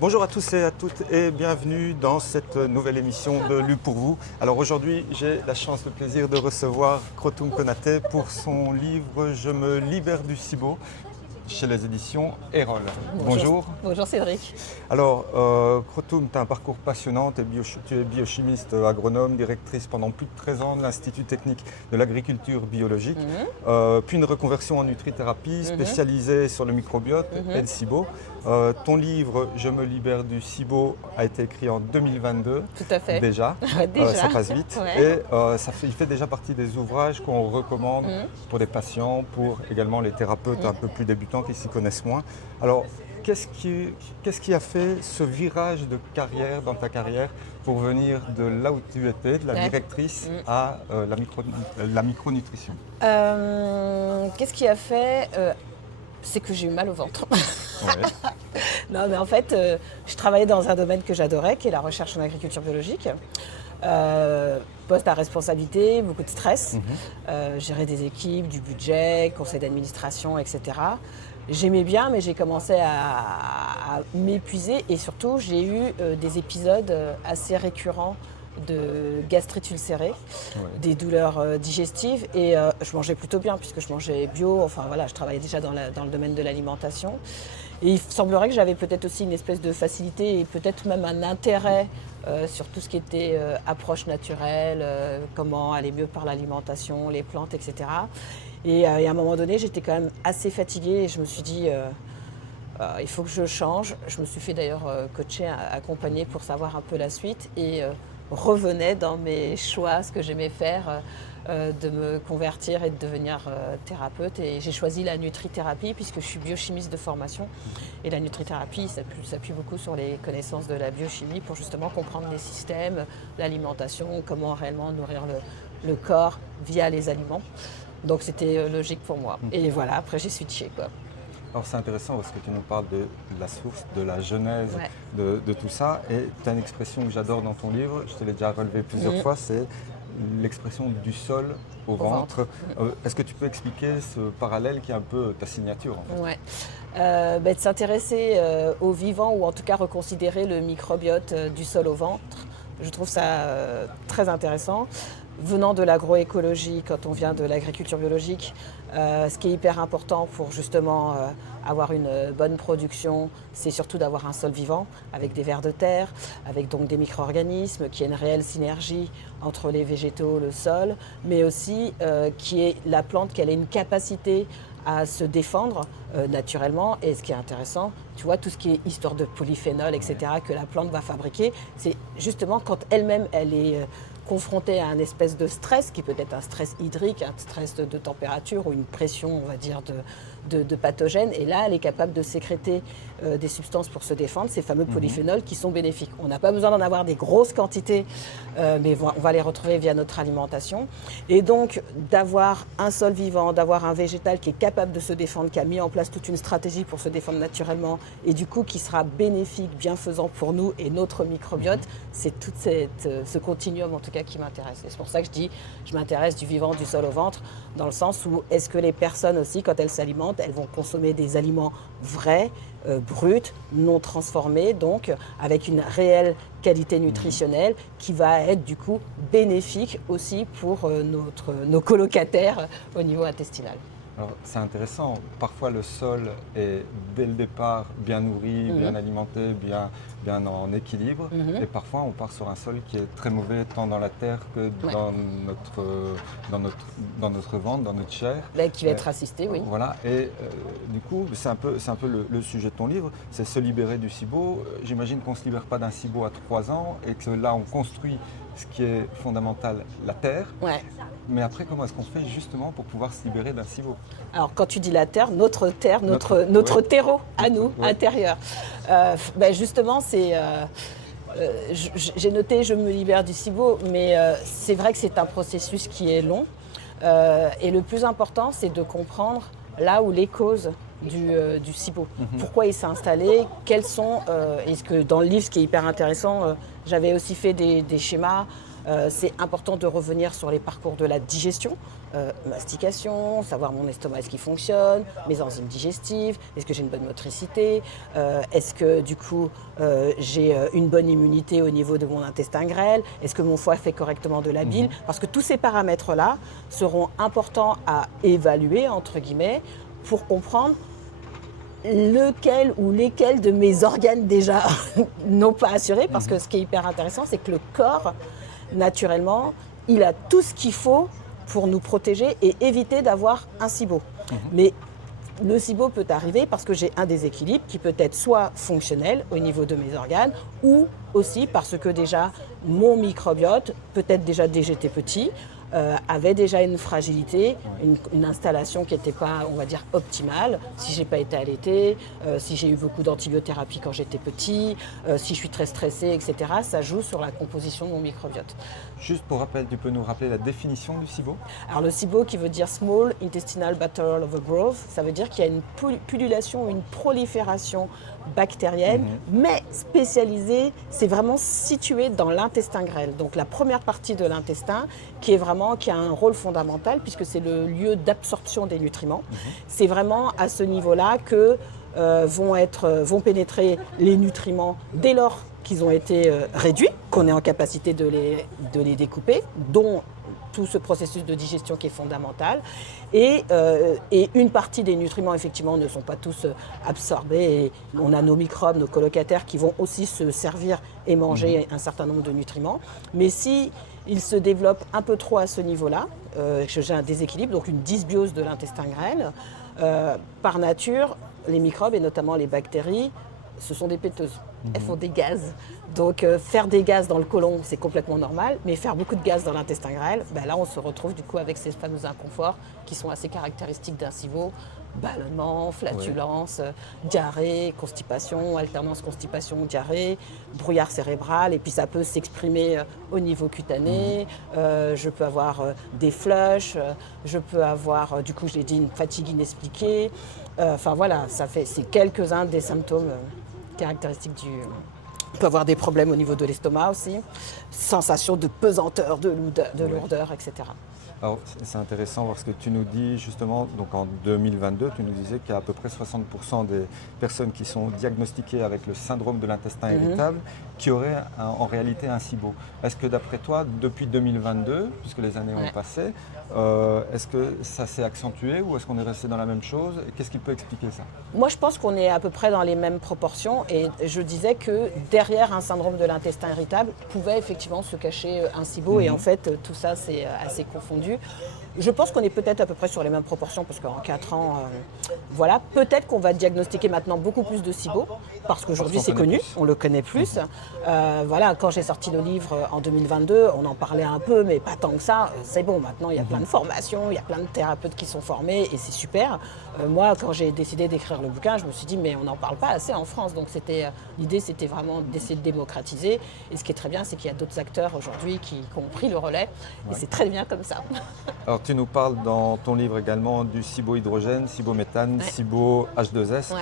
Bonjour à tous et à toutes et bienvenue dans cette nouvelle émission de Lu pour vous. Alors aujourd'hui, j'ai la chance, le plaisir de recevoir Krotoum Konaté pour son livre « Je me libère du SIBO » chez les éditions Erol. Bonjour. Bonjour Cédric. Alors, Krotoum, tu as un parcours passionnant, tu es biochimiste agronome, directrice pendant plus de 13 ans de l'Institut technique de l'agriculture biologique, puis une reconversion en nutrithérapie spécialisée sur le microbiote et le SIBO. Ton livre « Je me libère du SIBO » a été écrit en 2022. Tout à fait. Déjà, ça passe vite. Ouais. Et il fait déjà partie des ouvrages qu'on recommande pour les patients, pour également les thérapeutes un peu plus débutants qui s'y connaissent moins. Alors, qu'est-ce qui a fait ce virage de carrière dans ta carrière pour venir de là où tu étais, de la directrice, à la micronutrition? Qu'est-ce qui a fait c'est que j'ai eu mal au ventre. Ouais. Non, mais en fait, je travaillais dans un domaine que j'adorais, qui est la recherche en agriculture biologique. Poste à responsabilité, beaucoup de stress, gérer des équipes, du budget, conseil d'administration, etc. J'aimais bien, mais j'ai commencé à m'épuiser et surtout, j'ai eu des épisodes assez récurrents de gastrite ulcérée, des douleurs digestives et je mangeais plutôt bien puisque je mangeais bio, enfin voilà, je travaillais déjà dans le domaine de l'alimentation et il semblerait que j'avais peut-être aussi une espèce de facilité et peut-être même un intérêt sur tout ce qui était approche naturelle, comment aller mieux par l'alimentation, les plantes, etc. Et à un moment donné, j'étais quand même assez fatiguée et je me suis dit il faut que je change. Je me suis fait d'ailleurs coacher, accompagner pour savoir un peu la suite et revenais dans mes choix, ce que j'aimais faire, de me convertir et de devenir thérapeute. Et j'ai choisi la nutrithérapie puisque je suis biochimiste de formation. Et la nutrithérapie s'appuie beaucoup sur les connaissances de la biochimie pour justement comprendre les systèmes, l'alimentation, comment réellement nourrir le corps via les aliments. Donc c'était logique pour moi. Et voilà, après j'ai switché, quoi. Alors c'est intéressant parce que tu nous parles de la source, de la genèse de tout ça. Et tu as une expression que j'adore dans ton livre, je te l'ai déjà relevé plusieurs fois, c'est l'expression du sol au ventre. Est-ce que tu peux expliquer ce parallèle qui est un peu ta signature en fait? De s'intéresser au vivant ou en tout cas reconsidérer le microbiote du sol au ventre, je trouve ça très intéressant. Venant de l'agroécologie, quand on vient de l'agriculture biologique, ce qui est hyper important pour justement avoir une bonne production, c'est surtout d'avoir un sol vivant avec des vers de terre, avec donc des micro-organismes, qui ait une réelle synergie entre les végétaux, le sol, mais aussi qui est la plante, qu'elle ait une capacité à se défendre naturellement. Et ce qui est intéressant, tu vois, tout ce qui est histoire de polyphénol, etc., que la plante va fabriquer, c'est justement quand elle-même, elle est confrontée à un espèce de stress, qui peut être un stress hydrique, un stress de température ou une pression, on va dire, de pathogènes. Et là, elle est capable de sécréter des substances pour se défendre, ces fameux polyphénols qui sont bénéfiques. On n'a pas besoin d'en avoir des grosses quantités, mais on va les retrouver via notre alimentation. Et donc, d'avoir un sol vivant, d'avoir un végétal qui est capable de se défendre, qui a mis en place toute une stratégie pour se défendre naturellement, et du coup qui sera bénéfique, bienfaisant pour nous et notre microbiote, c'est tout ce continuum en tout cas qui m'intéresse. Et c'est pour ça que je dis, je m'intéresse du vivant, du sol au ventre, dans le sens où est-ce que les personnes aussi, quand elles s'alimentent, elles vont consommer des aliments vrais, bruts, non transformés, donc avec une réelle qualité nutritionnelle qui va être du coup bénéfique aussi pour nos colocataires au niveau intestinal. Alors c'est intéressant, parfois le sol est dès le départ bien nourri, bien alimenté, bien en équilibre et parfois on part sur un sol qui est très mauvais tant dans la terre que dans notre ventre, dans notre chair. Là, qui va être assisté, oui. Voilà, et du coup c'est un peu le sujet de ton livre, c'est se libérer du SIBO. J'imagine qu'on ne se libère pas d'un SIBO à 3 ans et que là on construit ce qui est fondamental, la terre. Ouais. Mais après, comment est-ce qu'on fait justement pour pouvoir se libérer d'un SIBO? Alors, quand tu dis la terre, notre terreau à nous, intérieur. Justement, c'est. J'ai noté, je me libère du SIBO, mais c'est vrai que c'est un processus qui est long. Et le plus important, c'est de comprendre là où les causes du SIBO. Pourquoi il s'est installé, quels sont. Et ce que dans le livre, ce qui est hyper intéressant, j'avais aussi fait des schémas C'est important de revenir sur les parcours de la digestion, mastication, savoir mon estomac est-ce qu'il fonctionne, mes enzymes digestives, est-ce que j'ai une bonne motricité, est-ce que du coup j'ai une bonne immunité au niveau de mon intestin grêle, est-ce que mon foie fait correctement de la bile, parce que tous ces paramètres-là seront importants à évaluer, entre guillemets, pour comprendre lequel ou lesquels de mes organes déjà n'ont pas assuré, parce que ce qui est hyper intéressant, c'est que le corps, naturellement, il a tout ce qu'il faut pour nous protéger et éviter d'avoir un SIBO. Mais le SIBO peut arriver parce que j'ai un déséquilibre qui peut être soit fonctionnel au niveau de mes organes ou aussi parce que déjà mon microbiote, peut-être déjà dès que j'étais petit, avait déjà une fragilité, une installation qui n'était pas, on va dire, optimale. Si je n'ai pas été allaitée, si j'ai eu beaucoup d'antibiothérapie quand j'étais petit, si je suis très stressée, etc., ça joue sur la composition de mon microbiote. Juste pour rappel, tu peux nous rappeler la définition du SIBO? Alors le SIBO qui veut dire Small Intestinal Bacterial Overgrowth, ça veut dire qu'il y a une pullulation, une prolifération bactérienne, mais spécialisée, c'est vraiment situé dans l'intestin grêle. Donc la première partie de l'intestin qui a un rôle fondamental puisque c'est le lieu d'absorption des nutriments. C'est vraiment à ce niveau-là que vont pénétrer les nutriments dès lors qu'ils ont été réduits, qu'on est en capacité de les découper, dont tout ce processus de digestion qui est fondamental. Et une partie des nutriments, effectivement, ne sont pas tous absorbés. Et on a nos microbes, nos colocataires qui vont aussi se servir et manger un certain nombre de nutriments. Mais si ils se développent un peu trop à ce niveau-là, j'ai un déséquilibre, donc une dysbiose de l'intestin grêle, par nature, les microbes et notamment les bactéries, ce sont des péteuses. Elles font des gaz. Donc faire des gaz dans le côlon, c'est complètement normal, mais faire beaucoup de gaz dans l'intestin grêle, là on se retrouve du coup avec ces fameux inconforts qui sont assez caractéristiques d'un SIBO, ballonnement, flatulence, diarrhée, constipation, alternance constipation-diarrhée, brouillard cérébral, et puis ça peut s'exprimer au niveau cutané, je peux avoir des flushs, je peux avoir, du coup je l'ai dit, une fatigue inexpliquée, enfin voilà, c'est quelques-uns des symptômes caractéristiques du... On peut avoir des problèmes au niveau de l'estomac aussi, sensation de pesanteur, de lourdeur, etc. Alors, c'est intéressant parce que tu nous dis justement, donc en 2022, tu nous disais qu'il y a à peu près 60% des personnes qui sont diagnostiquées avec le syndrome de l'intestin irritable qui auraient en réalité un SIBO. Est-ce que d'après toi, depuis 2022, puisque les années ont passé, est-ce que ça s'est accentué ou est-ce qu'on est resté dans la même chose? Qu'est-ce qui peut expliquer ça? Moi, je pense qu'on est à peu près dans les mêmes proportions et je disais que derrière un syndrome de l'intestin irritable pouvait effectivement se cacher un SIBO et en fait, tout ça, c'est assez confondu. Je pense qu'on est peut-être à peu près sur les mêmes proportions parce qu'en 4 ans, voilà, peut-être qu'on va diagnostiquer maintenant beaucoup plus de SIBO parce qu'aujourd'hui c'est connu, on le connaît plus. Voilà, quand j'ai sorti le livre en 2022, on en parlait un peu, mais pas tant que ça. C'est bon, maintenant il y a plein de formations, il y a plein de thérapeutes qui sont formés et c'est super. Moi, quand j'ai décidé d'écrire le bouquin, je me suis dit mais on n'en parle pas assez en France, donc l'idée c'était vraiment d'essayer de démocratiser. Et ce qui est très bien, c'est qu'il y a d'autres acteurs aujourd'hui qui ont pris le relais et c'est très bien comme ça. Alors, tu nous parles dans ton livre également du SIBO-hydrogène, SIBO-méthane, SIBO-H2S.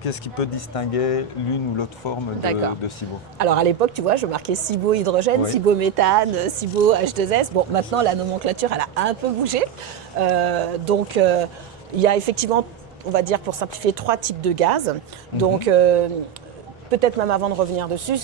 Qu'est-ce qui peut distinguer l'une ou l'autre forme de SIBO? Alors à l'époque, tu vois, je marquais SIBO-hydrogène, SIBO-méthane, SIBO-H2S. Bon, maintenant la nomenclature, elle a un peu bougé. Donc il y a effectivement, on va dire pour simplifier, 3 types de gaz. Donc peut-être même avant de revenir dessus,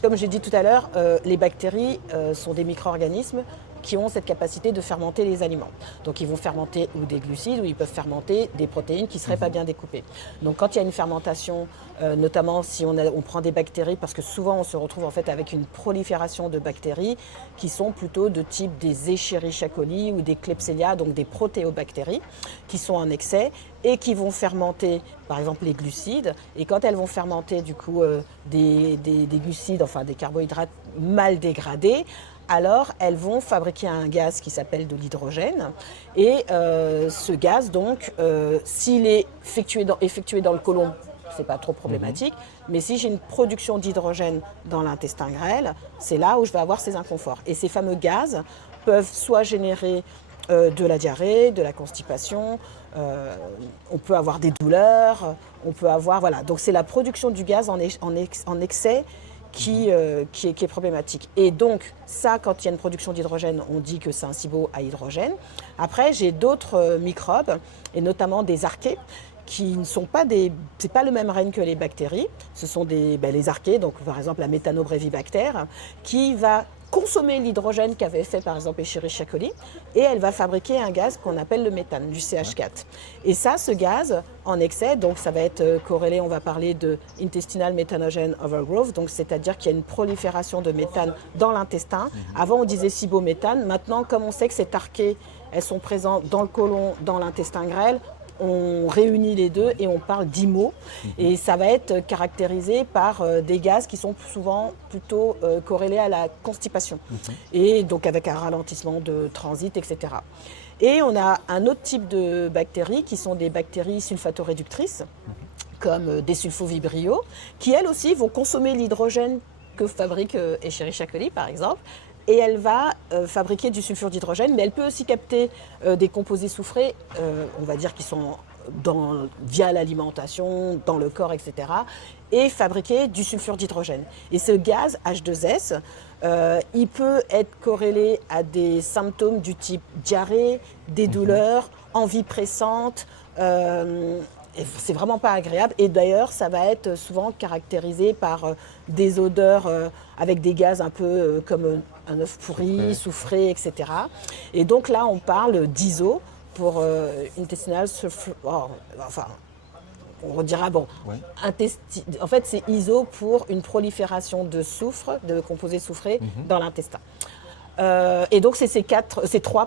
comme j'ai dit tout à l'heure, les bactéries sont des micro-organismes qui ont cette capacité de fermenter les aliments. Donc ils vont fermenter ou des glucides ou ils peuvent fermenter des protéines qui ne seraient pas bien découpées. Donc quand il y a une fermentation, notamment si on prend des bactéries, parce que souvent on se retrouve en fait avec une prolifération de bactéries qui sont plutôt de type des Escherichia coli ou des Klebsiella, donc des protéobactéries qui sont en excès et qui vont fermenter par exemple les glucides. Et quand elles vont fermenter du coup des glucides, enfin des carbohydrates mal dégradés, alors elles vont fabriquer un gaz qui s'appelle de l'hydrogène. Et ce gaz, donc, s'il est effectué dans le côlon, c'est pas trop problématique. Mais si j'ai une production d'hydrogène dans l'intestin grêle, c'est là où je vais avoir ces inconforts. Et ces fameux gaz peuvent soit générer de la diarrhée, de la constipation, on peut avoir des douleurs, on peut avoir... Voilà. Donc c'est la production du gaz en excès qui est problématique. Et donc, ça, quand il y a une production d'hydrogène, on dit que c'est un SIBO à hydrogène. Après, j'ai d'autres microbes, et notamment des archées, qui ne sont pas c'est pas le même règne que les bactéries. Ce sont les archées, donc par exemple la Methanobrevibacter, qui va consommer l'hydrogène qu'avait fait par exemple Escherichia coli et elle va fabriquer un gaz qu'on appelle le méthane, du CH4. Et ça, ce gaz en excès, donc ça va être corrélé, on va parler de intestinal methanogen overgrowth, donc c'est-à-dire qu'il y a une prolifération de méthane dans l'intestin. Avant on disait cibométhane, maintenant comme on sait que ces archées, elles sont présentes dans le côlon, dans l'intestin grêle, on réunit les deux et on parle d'IMO. Et ça va être caractérisé par des gaz qui sont souvent plutôt corrélés à la constipation. Et donc avec un ralentissement de transit, etc. Et on a un autre type de bactéries qui sont des bactéries sulfatoréductrices, comme des sulfovibrio, qui elles aussi vont consommer l'hydrogène que fabrique Escherichia coli par exemple. Et elle va fabriquer du sulfure d'hydrogène, mais elle peut aussi capter des composés soufrés, on va dire qui sont via l'alimentation, dans le corps, etc. et fabriquer du sulfure d'hydrogène. Et ce gaz H2S, il peut être corrélé à des symptômes du type diarrhée, des douleurs, envie pressante. C'est vraiment pas agréable. Et d'ailleurs, ça va être souvent caractérisé par des odeurs avec des gaz un peu comme un œuf pourri, soufré, etc. Et donc là, on parle d'ISO pour intestinal enfin, on dira, bon, en fait, c'est ISO pour une prolifération de soufre, de composés soufrés dans l'intestin. Et donc, c'est ces trois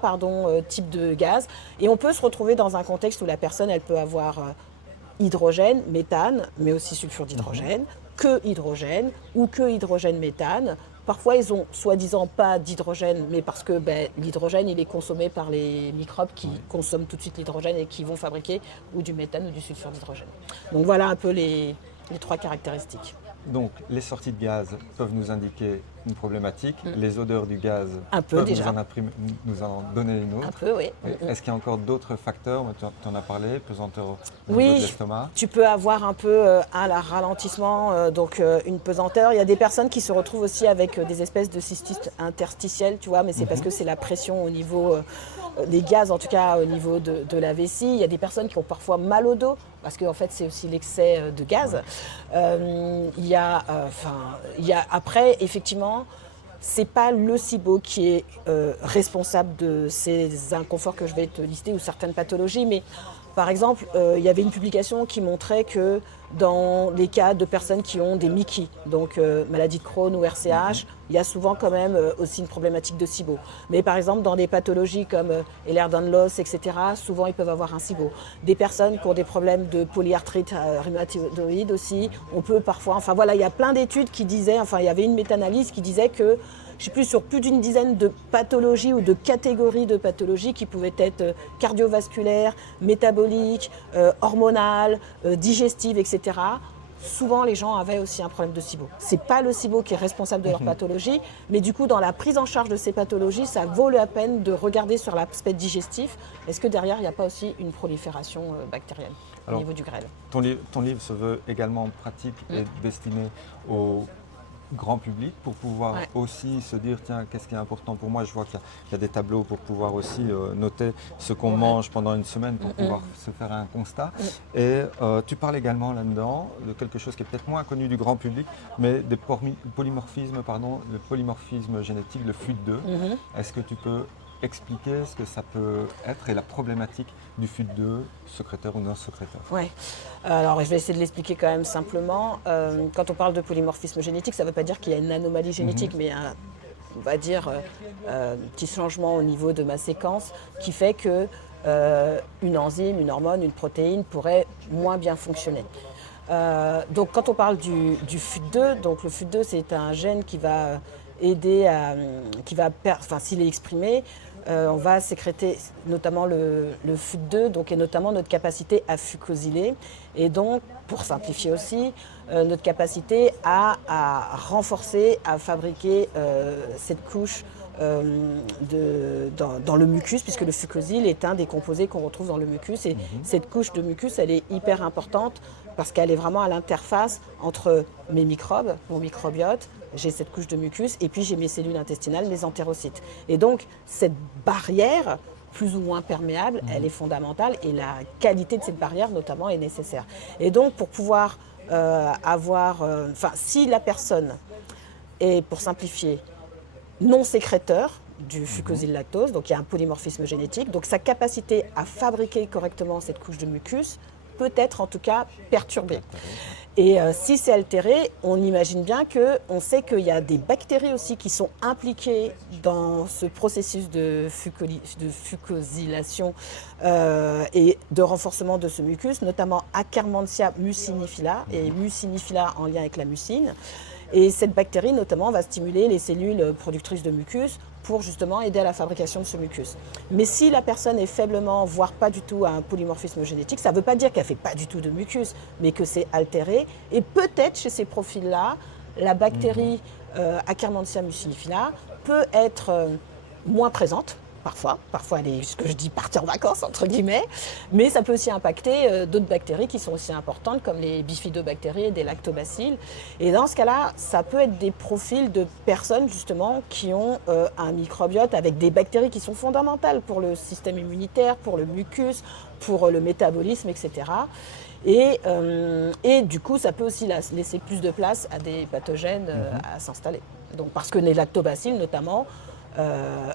types de gaz. Et on peut se retrouver dans un contexte où la personne, elle peut avoir hydrogène, méthane, mais aussi sulfure d'hydrogène, que hydrogène ou que hydrogène-méthane. Parfois, ils ont soi-disant pas d'hydrogène, mais parce que l'hydrogène, il est consommé par les microbes qui consomment tout de suite l'hydrogène et qui vont fabriquer ou du méthane ou du sulfure d'hydrogène. Donc voilà un peu les trois caractéristiques. Donc, les sorties de gaz peuvent nous indiquer une problématique. Les odeurs du gaz peuvent déjà nous en donner une autre. Un peu, oui. Est-ce qu'il y a encore d'autres facteurs? Tu en as parlé, pesanteur au niveau de l'estomac. Tu peux avoir un peu un ralentissement, donc une pesanteur. Il y a des personnes qui se retrouvent aussi avec des espèces de cystite interstitielle, tu vois, mais c'est parce que c'est la pression au niveau des gaz, en tout cas au niveau de la vessie. Il y a des personnes qui ont parfois mal au dos, parce qu'en fait c'est aussi l'excès de gaz. Il y a après, effectivement, c'est pas le SIBO qui est responsable de ces inconforts que je vais te lister ou certaines pathologies, mais par exemple, il y avait une publication qui montrait que dans les cas de personnes qui ont des MICI, donc maladie de Crohn ou RCH, il y a souvent quand même aussi une problématique de SIBO. Mais par exemple, dans des pathologies comme Ehlers-Danlos, etc., souvent ils peuvent avoir un SIBO. Des personnes qui ont des problèmes de polyarthrite rhumatoïde aussi, on peut parfois... Enfin voilà, il y a plein d'études qui disaient, il y avait une méta-analyse qui disait que je sais plus, sur plus d'une dizaine de pathologies ou de catégories de pathologies qui pouvaient être cardiovasculaires, métaboliques, hormonales, digestives, etc. Souvent, les gens avaient aussi un problème de SIBO. Ce n'est pas le SIBO qui est responsable de leur pathologie, mais du coup, dans la prise en charge de ces pathologies, ça vaut la peine de regarder sur l'aspect digestif. Est-ce que derrière, il n'y a pas aussi une prolifération bactérienne au niveau du grêle? Ton livre se veut également pratique et destiné aux grand public pour pouvoir aussi se dire tiens, qu'est-ce qui est important pour moi. Je vois qu'il y a des tableaux pour pouvoir aussi noter ce qu'on mange pendant une semaine pour pouvoir se faire un constat. Et tu parles également là-dedans de quelque chose qui est peut-être moins connu du grand public, mais des polymorphismes, le polymorphisme génétique, le FUT2. Est-ce que tu peux expliquer ce que ça peut être et la problématique du FUT2, secrétaire ou non secrétaire? Oui, alors je vais essayer de l'expliquer quand même simplement. Quand on parle de polymorphisme génétique, ça ne veut pas dire qu'il y a une anomalie génétique, mais on va dire un petit changement au niveau de ma séquence qui fait que une enzyme, une hormone, une protéine pourrait moins bien fonctionner. Donc quand on parle du FUT2, donc le FUT2 c'est un gène qui va aider s'il est exprimé, on va sécréter notamment le FUT2, donc, et notamment notre capacité à fucosyler, et donc, pour simplifier aussi, notre capacité à renforcer, à fabriquer cette couche dans le mucus, puisque le fucosyle est un des composés qu'on retrouve dans le mucus, et cette couche de mucus, elle est hyper importante parce qu'elle est vraiment à l'interface entre mes microbes, mon microbiote, j'ai cette couche de mucus, et puis j'ai mes cellules intestinales, mes entérocytes. Et donc, cette barrière, plus ou moins perméable, elle est fondamentale, et la qualité de cette barrière, notamment, est nécessaire. Et donc, pour pouvoir si la personne est, pour simplifier, non sécréteur du fucosyl-lactose, donc il y a un polymorphisme génétique, donc sa capacité à fabriquer correctement cette couche de mucus peut être en tout cas perturbée. Et si c'est altéré, on imagine bien qu'on sait qu'il y a des bactéries aussi qui sont impliquées dans ce processus de fucosylation et de renforcement de ce mucus, notamment Akkermansia mucinifila, et mucinifila en lien avec la mucine. Et cette bactérie, notamment, va stimuler les cellules productrices de mucus pour justement aider à la fabrication de ce mucus. Mais si la personne est faiblement, voire pas du tout à un polymorphisme génétique, ça ne veut pas dire qu'elle ne fait pas du tout de mucus, mais que c'est altéré. Et peut-être chez ces profils-là, la bactérie Akkermansia mucinifila peut être moins présente. Parfois elle est, ce que je dis, partie en vacances, entre guillemets, mais ça peut aussi impacter d'autres bactéries qui sont aussi importantes, comme les bifidobactéries et des lactobacilles. Et dans ce cas-là, ça peut être des profils de personnes, justement, qui ont un microbiote avec des bactéries qui sont fondamentales pour le système immunitaire, pour le mucus, pour le métabolisme, etc. Et du coup, ça peut aussi laisser plus de place à des pathogènes à s'installer. Donc, parce que les lactobacilles, notamment,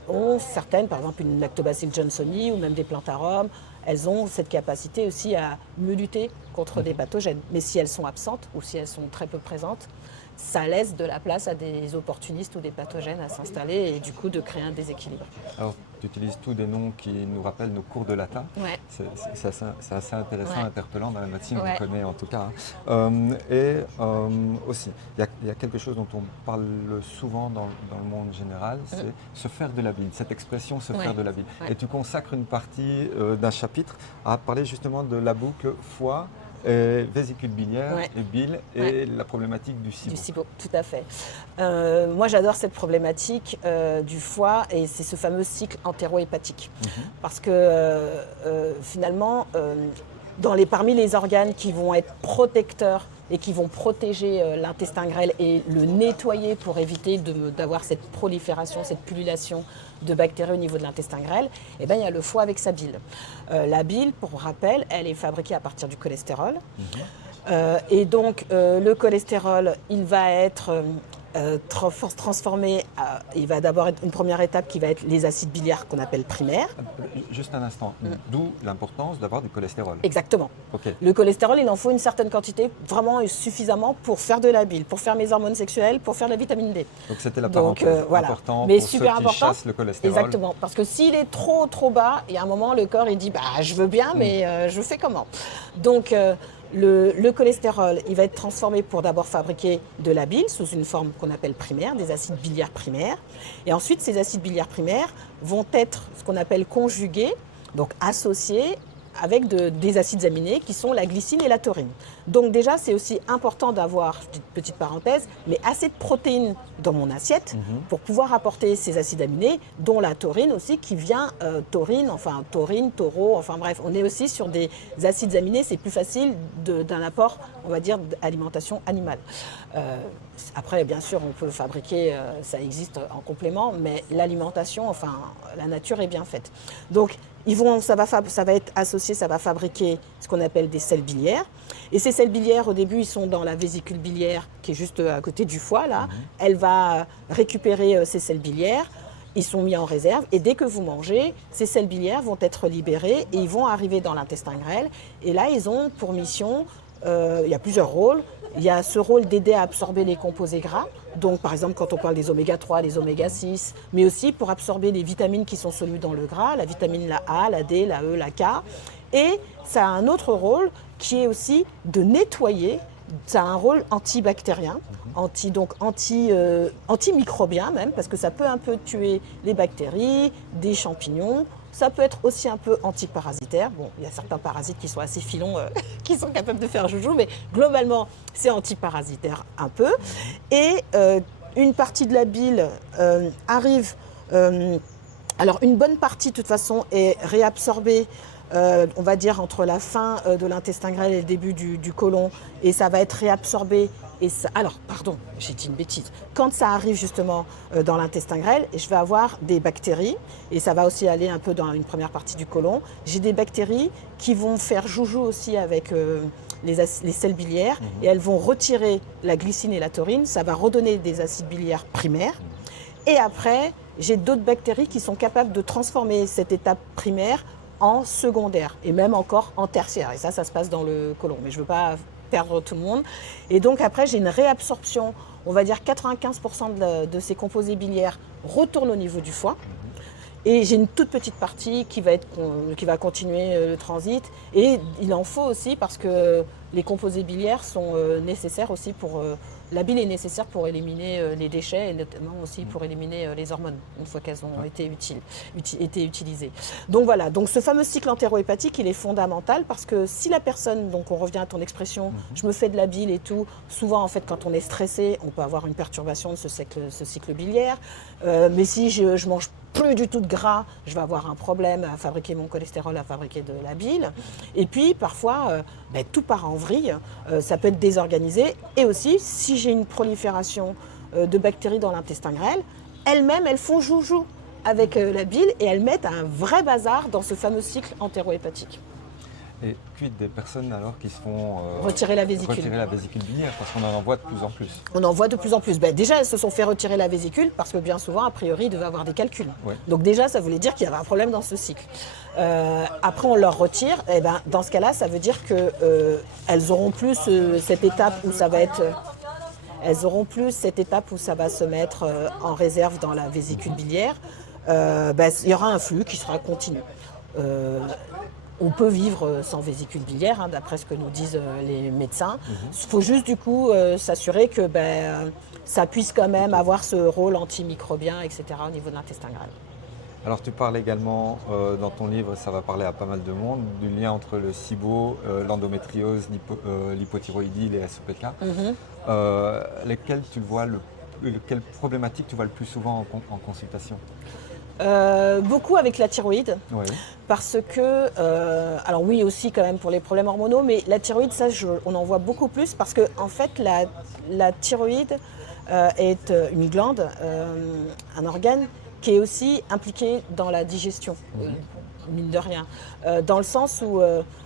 ont certaines, par exemple une lactobacille johnsoni ou même des plantarum, elles ont cette capacité aussi à mieux lutter contre des pathogènes. Mais si elles sont absentes ou si elles sont très peu présentes, ça laisse de la place à des opportunistes ou des pathogènes à s'installer et du coup de créer un déséquilibre. Alors, tu utilises tous des noms qui nous rappellent nos cours de latin. Ouais. C'est assez intéressant, interpellant dans la médecine, Ouais. on connaît en tout cas. Aussi, il y a quelque chose dont on parle souvent dans le monde général, c'est se faire de la bile, cette expression se faire de la bile. Ouais. Et tu consacres une partie d'un chapitre à parler justement de la boucle foie, vésicule biliaire et bile et la problématique du SIBO. Du SIBO, tout à fait. Moi, j'adore cette problématique du foie et c'est ce fameux cycle entéro-hépatique. Parce que finalement, parmi les organes qui vont être protecteurs et qui vont protéger l'intestin grêle et le nettoyer pour éviter d'avoir cette prolifération, cette pullulation de bactéries au niveau de l'intestin grêle, eh ben, il y a le foie avec sa bile. La bile, pour rappel, elle est fabriquée à partir du cholestérol. Et donc, le cholestérol, il va être transformé, il va d'abord être une première étape qui va être les acides biliaires qu'on appelle primaires. Juste un instant, d'où l'importance d'avoir du cholestérol. Exactement. Okay. Le cholestérol, il en faut une certaine quantité, vraiment suffisamment pour faire de la bile, pour faire mes hormones sexuelles, pour faire de la vitamine D. Donc c'était la parenthèse importante mais pour super ceux qui chassent le cholestérol. Exactement, parce que s'il est trop bas, il y a un moment, le corps il dit je veux bien, mais je fais comment? Donc le cholestérol, il va être transformé pour d'abord fabriquer de la bile sous une forme qu'on appelle primaire, des acides biliaires primaires. Et ensuite, ces acides biliaires primaires vont être ce qu'on appelle conjugués, donc associés avec des acides aminés qui sont la glycine et la taurine. Donc déjà, c'est aussi important d'avoir, petite parenthèse, mais assez de protéines dans mon assiette pour pouvoir apporter ces acides aminés, dont la taurine aussi qui vient, taurine, taureau, enfin bref, on est aussi sur des acides aminés, c'est plus facile d'un apport, on va dire, d'alimentation animale. Après, bien sûr, on peut fabriquer, ça existe en complément, mais l'alimentation, enfin, la nature est bien faite. Donc, ça va être associé, ça va fabriquer ce qu'on appelle des sels biliaires. Et ces sels biliaires, au début, ils sont dans la vésicule biliaire qui est juste à côté du foie, là. Elle va récupérer ces sels biliaires. Ils sont mis en réserve et dès que vous mangez, ces sels biliaires vont être libérés et ils vont arriver dans l'intestin grêle. Et là, ils ont pour mission, il y a plusieurs rôles. Il y a ce rôle d'aider à absorber les composés gras. Donc, par exemple, quand on parle des oméga 3, des oméga 6, mais aussi pour absorber les vitamines qui sont solubles dans le gras, la vitamine la A, la D, la E, la K. Et ça a un autre rôle qui est aussi de nettoyer. Ça a un rôle antibactérien, antimicrobien même, parce que ça peut un peu tuer les bactéries, des champignons. Ça peut être aussi un peu antiparasitaire. Bon, il y a certains parasites qui sont assez filons, qui sont capables de faire joujou, mais globalement, c'est antiparasitaire un peu. Et une partie de la bile arrive... alors, une bonne partie, de toute façon, est réabsorbée on va dire entre la fin de l'intestin grêle et le début du côlon, et ça va être réabsorbé. Alors, pardon, j'ai dit une bêtise. Quand ça arrive justement dans l'intestin grêle, je vais avoir des bactéries, et ça va aussi aller un peu dans une première partie du côlon. J'ai des bactéries qui vont faire joujou aussi avec les sels biliaires, et elles vont retirer la glycine et la taurine. Ça va redonner des acides biliaires primaires. Et après, j'ai d'autres bactéries qui sont capables de transformer cette étape primaire en secondaire, et même encore en tertiaire. Et ça se passe dans le côlon. Mais je ne veux pas perdre tout le monde. Et donc après, j'ai une réabsorption, on va dire 95% de ces composés biliaires retournent au niveau du foie. Et j'ai une toute petite partie qui va continuer le transit. Et il en faut aussi parce que les composés biliaires sont nécessaires aussi pour... la bile est nécessaire pour éliminer les déchets et notamment aussi pour éliminer les hormones une fois qu'elles ont été utilisées. Donc voilà, donc ce fameux cycle entérohépatique, il est fondamental parce que si la personne, donc on revient à ton expression, je me fais de la bile et tout, souvent en fait quand on est stressé, on peut avoir une perturbation de ce cycle biliaire. Mais si je mange plus du tout de gras, je vais avoir un problème à fabriquer mon cholestérol, à fabriquer de la bile. Et puis parfois, tout part en vrille, ça peut être désorganisé. Et aussi, si j'ai une prolifération de bactéries dans l'intestin grêle, elles-mêmes, elles font joujou avec la bile et elles mettent un vrai bazar dans ce fameux cycle entérohépatique. Et puis des personnes alors qui se font retirer la vésicule biliaire, parce qu'on en voit de plus en plus. On en voit de plus en plus. Déjà, elles se sont fait retirer la vésicule parce que bien souvent, a priori, ils devaient avoir des calculs. Ouais. Donc déjà, ça voulait dire qu'il y avait un problème dans ce cycle. Après, on leur retire. Et dans ce cas-là, ça veut dire qu'elles auront plus cette étape où ça va être... Elles auront plus cette étape où ça va se mettre en réserve dans la vésicule biliaire. Il y aura un flux qui sera continu. On peut vivre sans vésicule biliaire, d'après ce que nous disent les médecins. Il faut juste du coup s'assurer que ça puisse quand même avoir ce rôle antimicrobien, etc. au niveau de l'intestin grêle. Alors tu parles également dans ton livre, ça va parler à pas mal de monde, du lien entre le SIBO, l'endométriose, l'hypothyroïdie, les SOPK. Quelles problématiques tu vois le plus souvent en consultation? Beaucoup avec la thyroïde, oui. Parce que, alors oui aussi quand même pour les problèmes hormonaux, mais la thyroïde, ça on en voit beaucoup plus parce que en fait la thyroïde est une glande, un organe qui est aussi impliqué dans la digestion, mine de rien, dans le sens où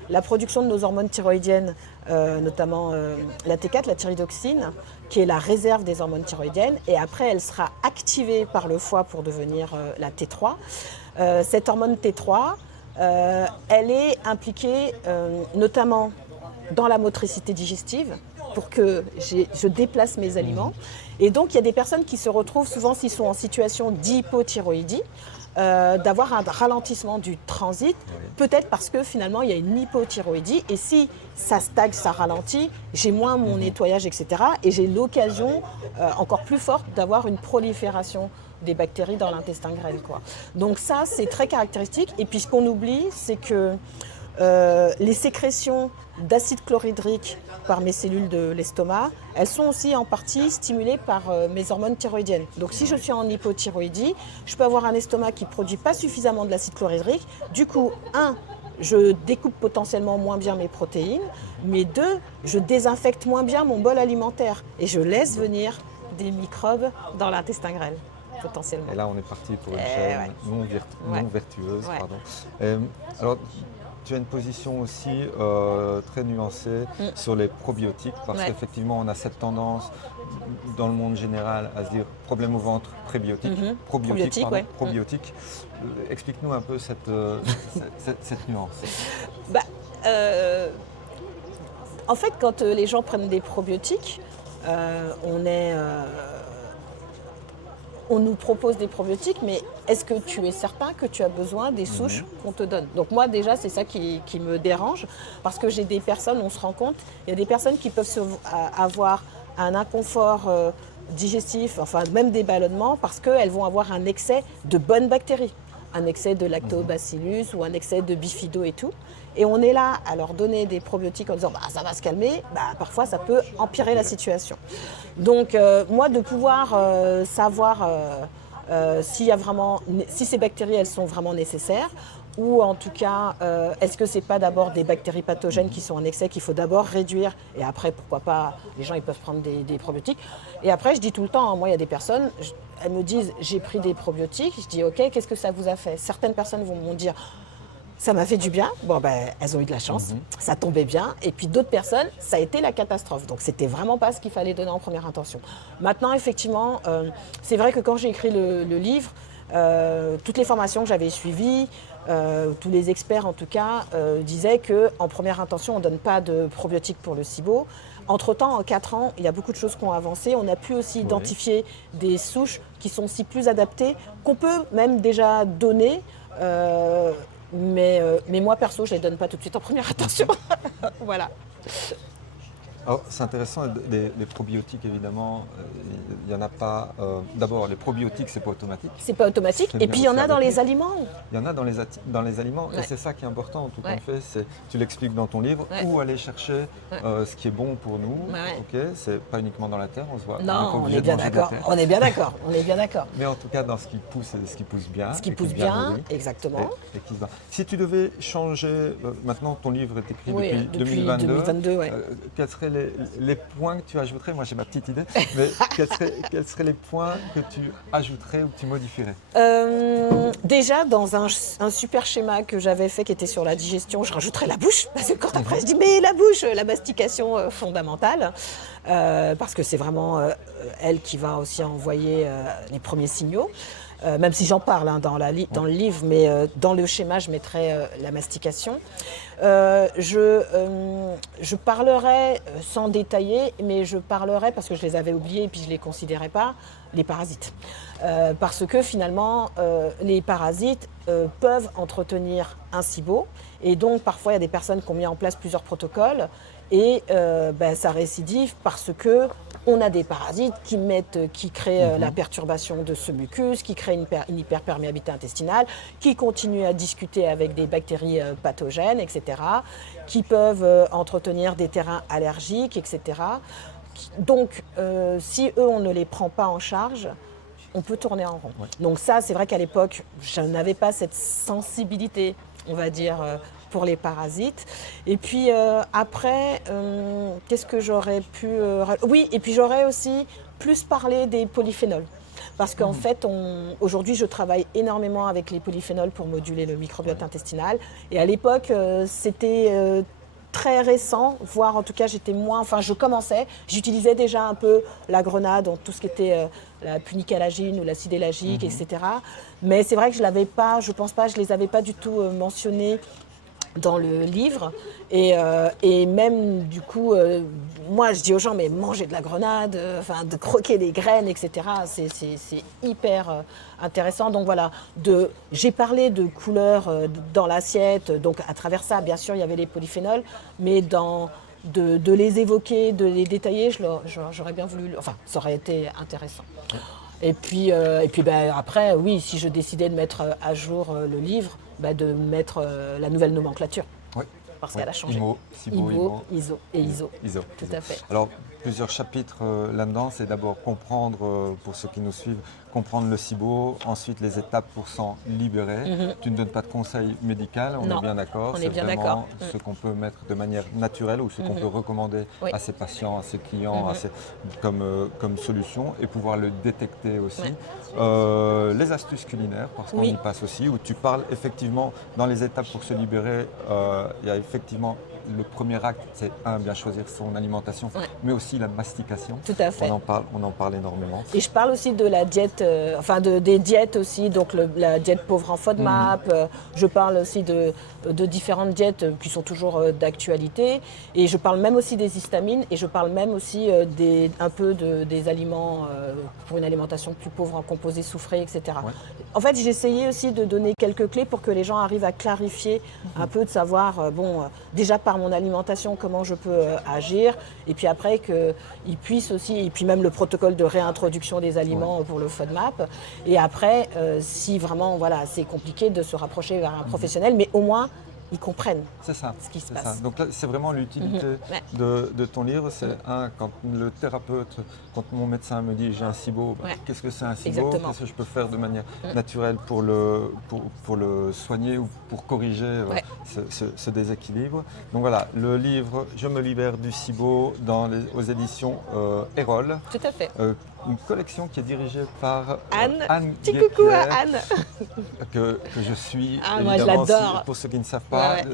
la production de nos hormones thyroïdiennes, notamment la T4, la thyroïdoxine, qui est la réserve des hormones thyroïdiennes, et après elle sera activée par le foie pour devenir la T3. Cette hormone T3, elle est impliquée notamment dans la motricité digestive pour que je déplace mes aliments. Et donc il y a des personnes qui se retrouvent souvent s'ils sont en situation d'hypothyroïdie, d'avoir un ralentissement du transit, peut-être parce que finalement il y a une hypothyroïdie et si ça stagne, ça ralentit, j'ai moins mon nettoyage, etc. Et j'ai l'occasion encore plus forte d'avoir une prolifération des bactéries dans l'intestin grêle, quoi. Donc ça, c'est très caractéristique. Et puis ce qu'on oublie, c'est que les sécrétions d'acide chlorhydrique par mes cellules de l'estomac, elles sont aussi en partie stimulées par mes hormones thyroïdiennes. Donc si je suis en hypothyroïdie, je peux avoir un estomac qui ne produit pas suffisamment de l'acide chlorhydrique. Du coup, je découpe potentiellement moins bien mes protéines, mais 2, je désinfecte moins bien mon bol alimentaire et je laisse venir des microbes dans l'intestin grêle, potentiellement. Et là, on est parti pour une chaîne non vertueuse. Ouais. Pardon. Alors, tu as une position aussi très nuancée sur les probiotiques, parce qu'effectivement, on a cette tendance dans le monde général à se dire problème au ventre, probiotique. Explique-nous un peu cette nuance. En fait, quand les gens prennent des probiotiques, on nous propose des probiotiques, mais est-ce que tu es certain que tu as besoin des souches qu'on te donne? Donc moi déjà c'est ça qui me dérange, parce que j'ai des personnes, on se rend compte, il y a des personnes qui peuvent avoir un inconfort digestif, enfin même des ballonnements, parce qu'elles vont avoir un excès de bonnes bactéries, un excès de lactobacillus ou un excès de bifido et tout. Et on est là à leur donner des probiotiques en disant ça va se calmer, parfois ça peut empirer la situation. Donc moi de pouvoir savoir si ces bactéries elles sont vraiment nécessaires, ou en tout cas, est-ce que c'est pas d'abord des bactéries pathogènes qui sont en excès qu'il faut d'abord réduire et après, pourquoi pas, les gens ils peuvent prendre des probiotiques. Et après, je dis tout le temps, hein, moi il y a des personnes, elles me disent j'ai pris des probiotiques, je dis ok, qu'est-ce que ça vous a fait? Certaines personnes vont me dire ça m'a fait du bien, bon ben elles ont eu de la chance, ça tombait bien, et puis d'autres personnes, ça a été la catastrophe, donc c'était vraiment pas ce qu'il fallait donner en première intention. Maintenant effectivement, c'est vrai que quand j'ai écrit le livre, toutes les formations que j'avais suivies, tous les experts en tout cas, disaient qu'en première intention, on ne donne pas de probiotiques pour le SIBO. Entre-temps, en 4 ans, il y a beaucoup de choses qui ont avancé. On a pu aussi identifier des souches qui sont aussi plus adaptées, qu'on peut même déjà donner. Mais moi, perso, je ne les donne pas tout de suite en première intention. Voilà. Alors, c'est intéressant, les probiotiques, évidemment, il n'y en a pas. D'abord, les probiotiques, c'est pas automatique. C'est pas automatique. Et puis, il y en a dans les aliments. Il y en a dans les aliments. Ouais. Et c'est ça qui est important, tout Ouais. en fait. Tu l'expliques dans ton livre, Ouais. où aller chercher ce qui est bon pour nous. Ouais. Ok, c'est pas uniquement dans la terre, on se voit. Non, pas on obligé est de bien manger de la d'accord. terre. On est bien d'accord. On est bien d'accord. Mais en tout cas, dans ce qui pousse bien. Ce qui et pousse est bien, nourri, exactement. et qui se bat. Si tu devais changer, maintenant ton livre est écrit Oui, depuis 2022, ouais. quels seraient les points que tu ajouterais? Moi j'ai ma petite idée, mais quels seraient les points que tu ajouterais ou que tu modifierais? Déjà, dans un super schéma que j'avais fait qui était sur la digestion, je rajouterais la bouche. Parce que quand après je dis, mais la bouche, la mastication fondamentale, parce que c'est vraiment elle qui va aussi envoyer les premiers signaux. Même si j'en parle hein, dans le livre, mais dans le schéma, je mettrais la mastication. Je parlerai, sans détailler, mais je parlerai, parce que je les avais oubliés et puis je ne les considérais pas, les parasites. Parce que finalement, les parasites peuvent entretenir un SIBO. Et donc, parfois, il y a des personnes qui ont mis en place plusieurs protocoles. Et ça récidive parce que on a des parasites qui créent la perturbation de ce mucus, qui créent une hyperperméabilité intestinale, qui continuent à discuter avec des bactéries pathogènes, etc., qui peuvent entretenir des terrains allergiques, etc. Donc, si eux, on ne les prend pas en charge, on peut tourner en rond. Ouais. Donc ça, c'est vrai qu'à l'époque, je n'avais pas cette sensibilité, on va dire, pour les parasites. Et puis après, qu'est-ce que j'aurais pu... Oui, et puis j'aurais aussi plus parlé des polyphénols. Parce qu'en fait, aujourd'hui, je travaille énormément avec les polyphénols pour moduler le microbiote intestinal. Et à l'époque, c'était... très récent, voire en tout cas j'étais moins, enfin je commençais, j'utilisais déjà un peu la grenade, donc tout ce qui était la punicalagine ou l'acide élagique, etc. Mais c'est vrai que je l'avais pas, je pense pas, je les avais pas du tout mentionnés dans le livre. Et même du coup, moi je dis aux gens, mais manger de la grenade, de croquer des graines, etc. C'est hyper intéressant. Donc voilà, j'ai parlé de couleurs dans l'assiette. Donc à travers ça, bien sûr, il y avait les polyphénols, mais de les évoquer, de les détailler, j'aurais bien voulu, ça aurait été intéressant. Et puis après, oui, si je décidais de mettre à jour le livre, de mettre la nouvelle nomenclature. Oui. Parce qu'elle a changé. IMO, SIBO, ISO et ISO. Tout à fait. Alors, plusieurs chapitres là-dedans, c'est d'abord comprendre, pour ceux qui nous suivent, comprendre le SIBO, ensuite les étapes pour s'en libérer. Tu ne donnes pas de conseil médical, on est bien d'accord. On est bien d'accord. C'est vraiment ce qu'on peut mettre de manière naturelle ou ce qu'on peut recommander à ses patients, à ses clients, comme solution et pouvoir le détecter aussi. Les astuces culinaires, parce qu'on y passe aussi, où tu parles effectivement dans les étapes pour se libérer, il y a effectivement le premier acte, c'est bien choisir son alimentation, mais aussi la mastication. Tout à fait. On en parle énormément. Et je parle aussi de la diète, des diètes aussi, donc la diète pauvre en FODMAP. Je parle aussi de différentes diètes qui sont toujours d'actualité. Et je parle même aussi des histamines et je parle même aussi un peu des aliments pour une alimentation plus pauvre en composés soufrés, etc. Ouais. En fait, j'ai essayé aussi de donner quelques clés pour que les gens arrivent à clarifier un peu, de savoir, déjà par mon alimentation, comment je peux agir, et puis après qu'ils puissent aussi, et puis même le protocole de réintroduction des aliments pour le FODMAP, et après, si vraiment c'est compliqué, de se rapprocher vers un professionnel, mais au moins ils comprennent C'est ça. ce qui se C'est passe. ça. Donc là, c'est vraiment l'utilité Ouais. de ton livre. C'est quand le thérapeute, quand mon médecin me dit j'ai un SIBO, Ouais. qu'est-ce que c'est un SIBO? Exactement. Qu'est-ce que je peux faire de manière naturelle pour le soigner ou pour corriger Ouais. ce déséquilibre. Donc voilà, le livre Je me libère du SIBO aux éditions Erol. Tout à fait. Une collection qui est dirigée par Anne. Petit coucou à Guépierre, Anne. que je suis. Ah, moi, je Évidemment, l'adore. pour ceux qui ne savent pas, Ouais,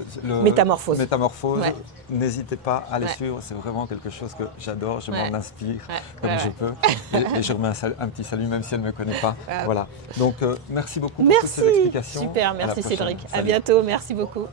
Métamorphose. Métamorphose, Ouais. n'hésitez pas à les Ouais. suivre, c'est vraiment quelque chose que j'adore, je Ouais. m'en inspire Ouais. comme Ouais, je ouais. peux. Et je remets un petit salut même si elle ne me connaît pas. Ouais. Voilà. Donc merci beaucoup pour toutes Merci. ces explications. Super, À la merci prochaine. Cédric. À Salut. bientôt, merci beaucoup.